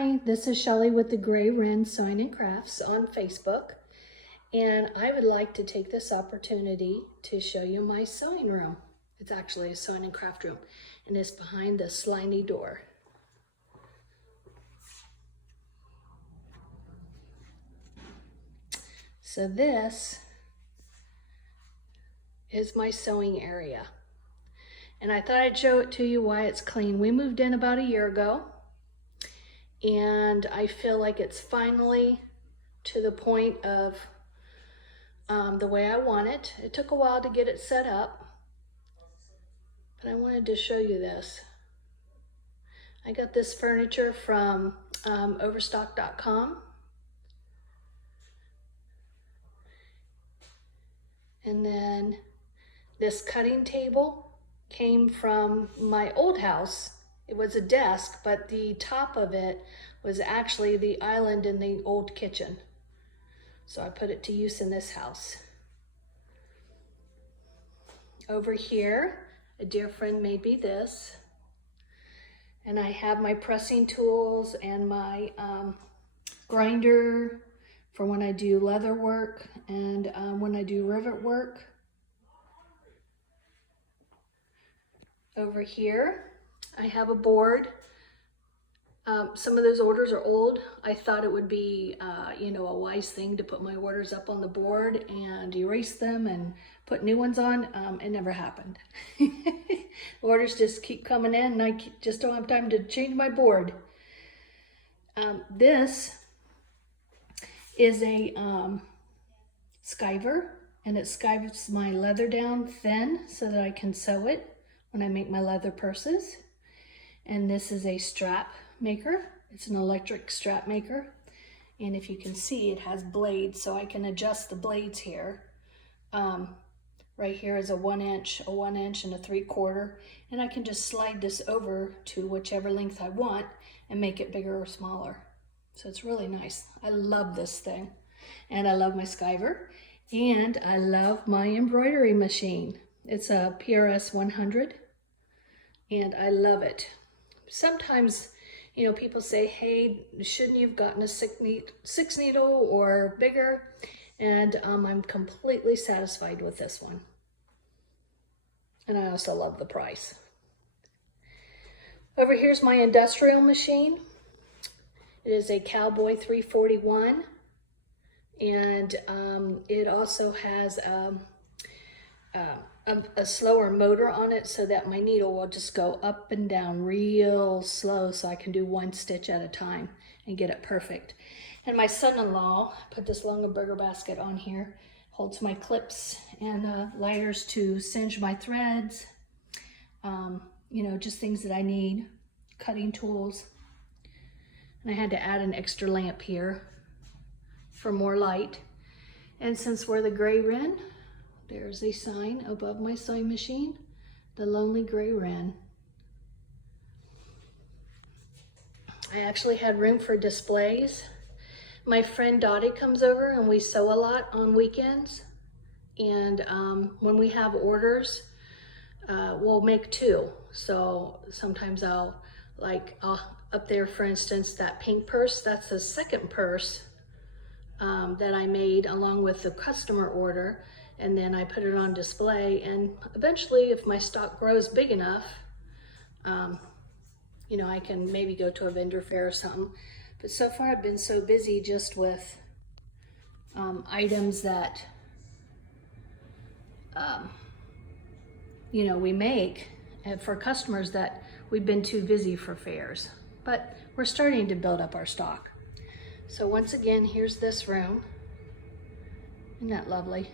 Hi, this is Shelley with the Gray Wren Sewing and Crafts on Facebook, and I would like to take this opportunity to show you my sewing room. It's actually a sewing and craft room, and it's behind the slimy door. So this is my sewing area, and I thought I'd show it to you why it's clean. We moved in about a year ago, and I feel like it's finally to the point of the way I want it. It took a while to get it set up, but I wanted to show you this. I got this furniture from overstock.com, and then this cutting table came from my old house. It was a desk, but the top of it was actually the island in the old kitchen. So I put it to use in this house. Over here, a dear friend made me this. And I have my pressing tools and my grinder for when I do leather work and when I do rivet work. Over here, I have a board. Some of those orders are old. I thought it would be, a wise thing to put my orders up on the board and erase them and put new ones on. It never happened. Orders just keep coming in, and I just don't have time to change my board. This is a skiver, and it skivers my leather down thin so that I can sew it when I make my leather purses. And this is a strap maker. It's an electric strap maker, and if you can see, it has blades, so I can adjust the blades here. Right here is a 1 inch, a 1 inch, and a 3/4, and I can just slide this over to whichever length I want and make it bigger or smaller. So it's really nice. I love this thing, and I love my skiver, and I love my embroidery machine. It's a PRS 100, and I love it. Sometimes, people say, hey, shouldn't you have gotten a 6 needle or bigger? And I'm completely satisfied with this one. And I also love the price. Over here's my industrial machine. It is a Cowboy 341. And it also has a slower motor on it so that my needle will just go up and down real slow so I can do 1 stitch at a time and get it perfect. And my son-in-law put this Longaberger basket on here, holds my clips and lighters to singe my threads, just things that I need, cutting tools. And I had to add an extra lamp here for more light. And since we're the Gray Wren, there's a sign above my sewing machine, the Lonely Gray Wren. I actually had room for displays. My friend Dottie comes over and we sew a lot on weekends. And when we have orders, we'll make 2. So sometimes I'll up there, for instance, that pink purse, that's the second purse that I made along with the customer order. And then I put it on display, and eventually if my stock grows big enough, I can maybe go to a vendor fair or something. But so far I've been so busy just with items that, we make for customers that we've been too busy for fairs. But we're starting to build up our stock. So once again, here's this room. Isn't that lovely?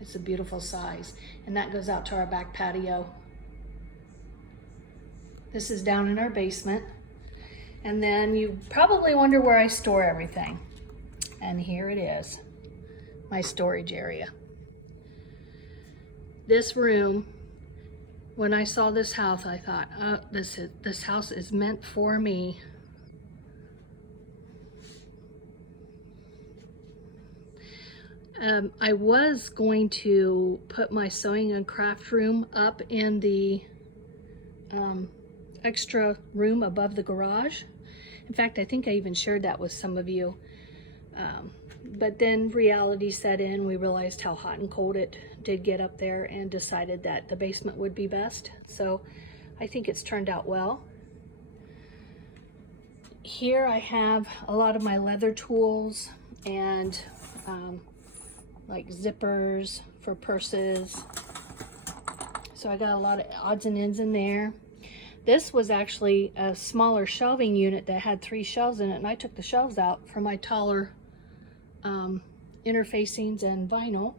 It's a beautiful size, and that goes out to our back patio. This is down in our basement, and then you probably wonder where I store everything. And here it is, my storage area. This room, when I saw this house, I thought, oh, this house is meant for me. I was going to put my sewing and craft room up in the extra room above the garage. In fact, I think I even shared that with some of you. But then reality set in. We realized how hot and cold it did get up there and decided that the basement would be best. So I think it's turned out well. Here I have a lot of my leather tools and like zippers for purses. So I got a lot of odds and ends in there. This was actually a smaller shelving unit that had 3 shelves in it, and I took the shelves out for my taller interfacings and vinyl.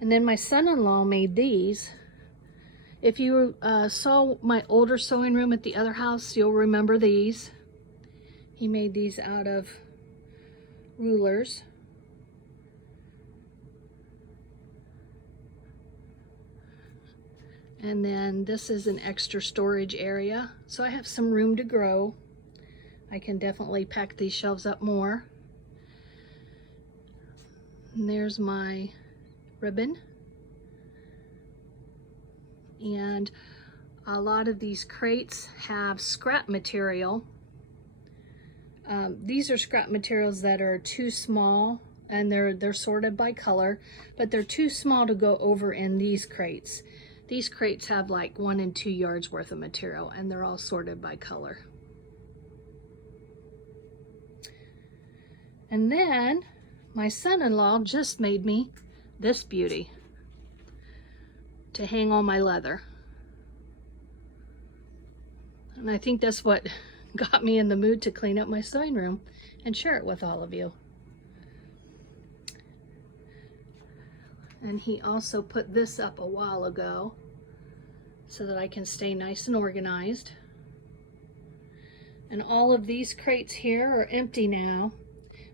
And then my son-in-law made these. If you saw my older sewing room at the other house, you'll remember these. He made these out of rulers. And then this is an extra storage area. So I have some room to grow. I can definitely pack these shelves up more. And there's my ribbon. And a lot of these crates have scrap material. These are scrap materials that are too small, and they're sorted by color, but they're too small to go over in these crates. These crates have like 1 and 2 yards worth of material, and they're all sorted by color. And then my son-in-law just made me this beauty to hang on my leather. And I think that's what got me in the mood to clean up my sewing room and share it with all of you. And he also put this up a while ago so that I can stay nice and organized. And all of these crates here are empty now,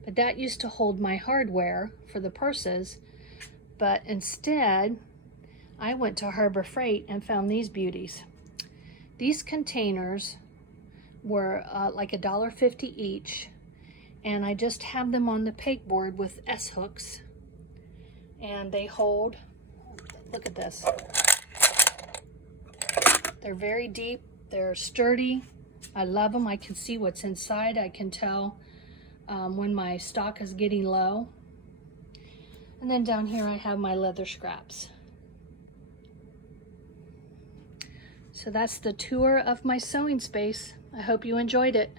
but that used to hold my hardware for the purses. But instead, I went to Harbor Freight and found these beauties. These containers were like $1.50 each, and I just have them on the pegboard with S-hooks, and they hold, look at this. They're very deep, they're sturdy. I love them. I can see what's inside. I can tell when my stock is getting low. And then down here I have my leather scraps. So that's the tour of my sewing space. I hope you enjoyed it.